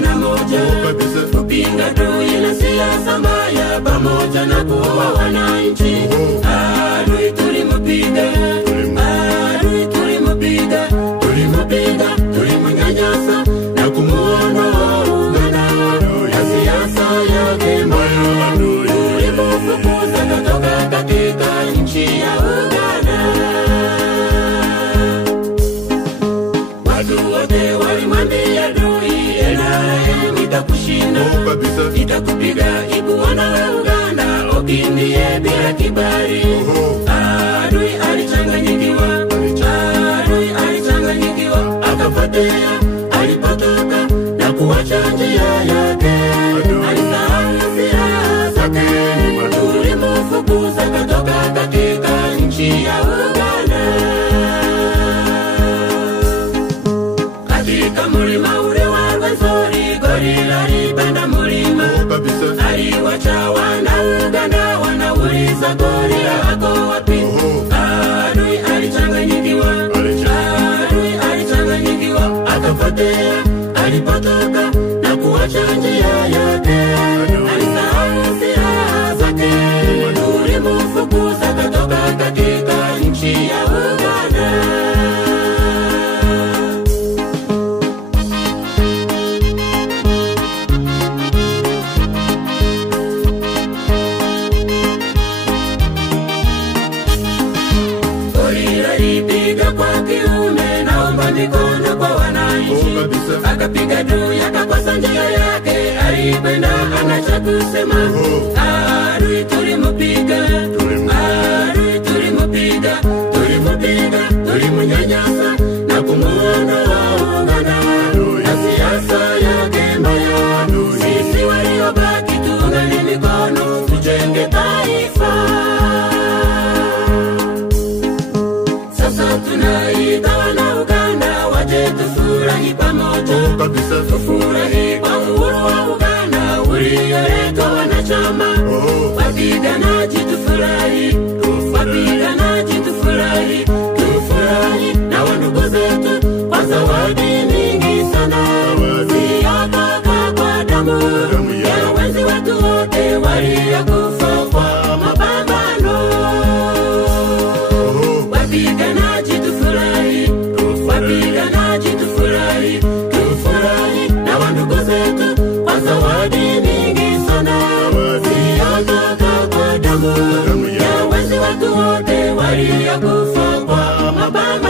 21 kupinga adui na siasa mbaya pamoja na kuua wananchi. Adui tulimupiga, adui tulimupiga, tulimunyanyasa na kumuondoa Uganda na siasa yake mbaya. Tulimufukuza kutoka katika nchi ya Uganda. Watu wote walimwambia adui, NRM itakushinda, itakupiga ikuona wa Uganda ukimbie bila kibali. Adui alichanganyikiwa, adui alichanganyikiwa, akapotea alipotoka na kuacha njia yake. Alisahau silaha zake. Tulimufukuza kutoka katika nchi ya Uganda. Katika mulima ule wa Rwenzori, gorila lipanda mulima. Aliwacha wana Uganda wanauliza gorila ako wapi. Adui alichanganyikiwa, adui alichanganyikiwa, akapotea alipotoka na kuacha njia yake. Alisahau silaha zake. Tulimufukuza kutoka katika nchi ya Uganda. Alipiga kwa kiume naomba mikono kwa wananchi. Akapiga adui akakosa njia yake. Alipenda anacha kusema. Adui tulimupiga, adui tulimupiga, tulimunyanyasa na kumuondoa Uganda na siasa yake mbaya. Sisi waliobaki tuungane mikono tujenge taifa. Tunaita na Uganda waje tufurahi pamoja. Tufurahi kwa uhuru wa Uganda ulioletwa wanachama. Wapiganaji tufurahi, wapiganaji tufurahi, tufurahi na wandugu zetu kwa zawadi mingi sana. Ziyatoka kwa damu ya wenzi wetu wote waliokufa kwa mapambano. Wapiganaji tufurahi, wapiganaji tufurahi, tufurahi na wandugu zetu kwa zawadi mingi sana. Ziyatoka kwa damu ya wenzi wetu wote waliokufa kwa mapambano.